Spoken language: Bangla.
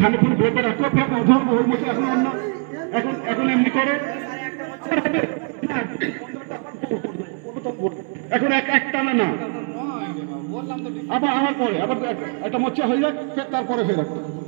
খানিকক্ষণ ব্রেকে রাখো, ধরবো ওর মধ্যে এখন অন্য এখন এমনি করো, এখন এক টানা না, আবার আমার পরে আবার একটা মোচা হয়ে যাক, তারপরে ফের রাখতে